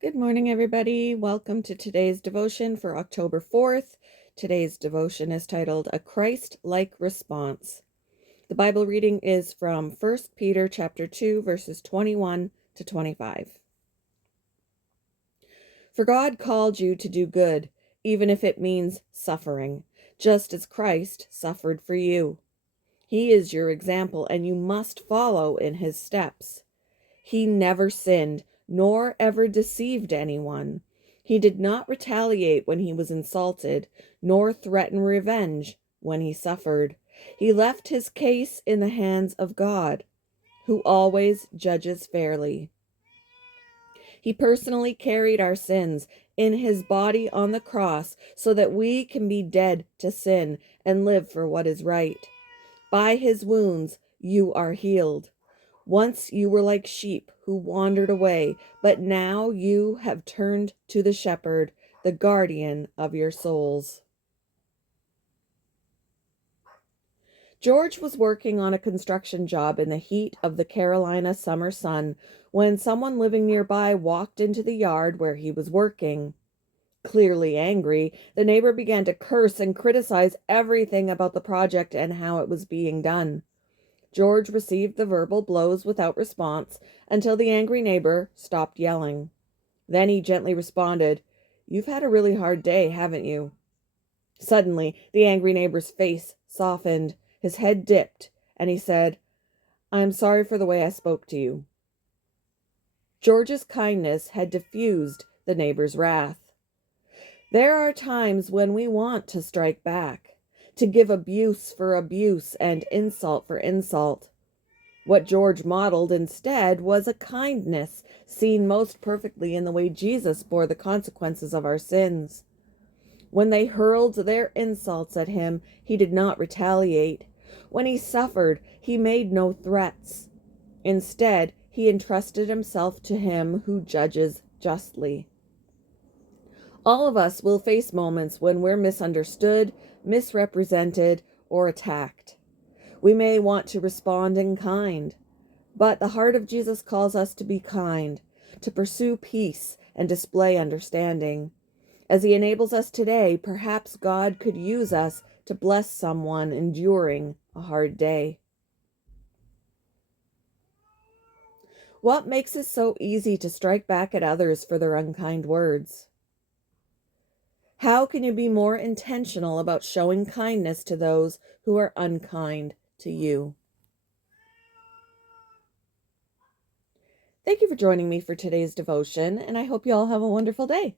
Good morning, everybody. Welcome to today's devotion for October 4th. Today's devotion is titled A Christ-like Response. The Bible reading is from 1 Peter chapter 2, verses 21 to 25. For God called you to do good, even if it means suffering, just as Christ suffered for you. He is your example, and you must follow in his steps. He never sinned, nor ever deceived anyone. He did not retaliate when he was insulted, nor threaten revenge when he suffered. He left his case in the hands of God, who always judges fairly. He personally carried our sins in his body on the cross so that we can be dead to sin and live for what is right. By his wounds you are healed. Once you were like sheep who wandered away, but now you have turned to the shepherd, the guardian of your souls. George was working on a construction job in the heat of the Carolina summer sun when someone living nearby walked into the yard where he was working. Clearly angry, the neighbor began to curse and criticize everything about the project and how it was being done. George received the verbal blows without response until the angry neighbor stopped yelling. Then he gently responded, "You've had a really hard day, haven't you?" Suddenly, the angry neighbor's face softened, his head dipped, and he said, "I'm sorry for the way I spoke to you." George's kindness had diffused the neighbor's wrath. There are times when we want to strike back, to give abuse for abuse and insult for insult. What George modeled instead was a kindness seen most perfectly in the way Jesus bore the consequences of our sins. When they hurled their insults at him, he did not retaliate. When he suffered, he made no threats. Instead, he entrusted himself to him who judges justly. All of us will face moments when we're misunderstood, misrepresented, or attacked. We may want to respond in kind, but the heart of Jesus calls us to be kind, to pursue peace and display understanding. As he enables us today, perhaps God could use us to bless someone enduring a hard day. What makes it so easy to strike back at others for their unkind words? How can you be more intentional about showing kindness to those who are unkind to you? Thank you for joining me for today's devotion, and I hope you all have a wonderful day.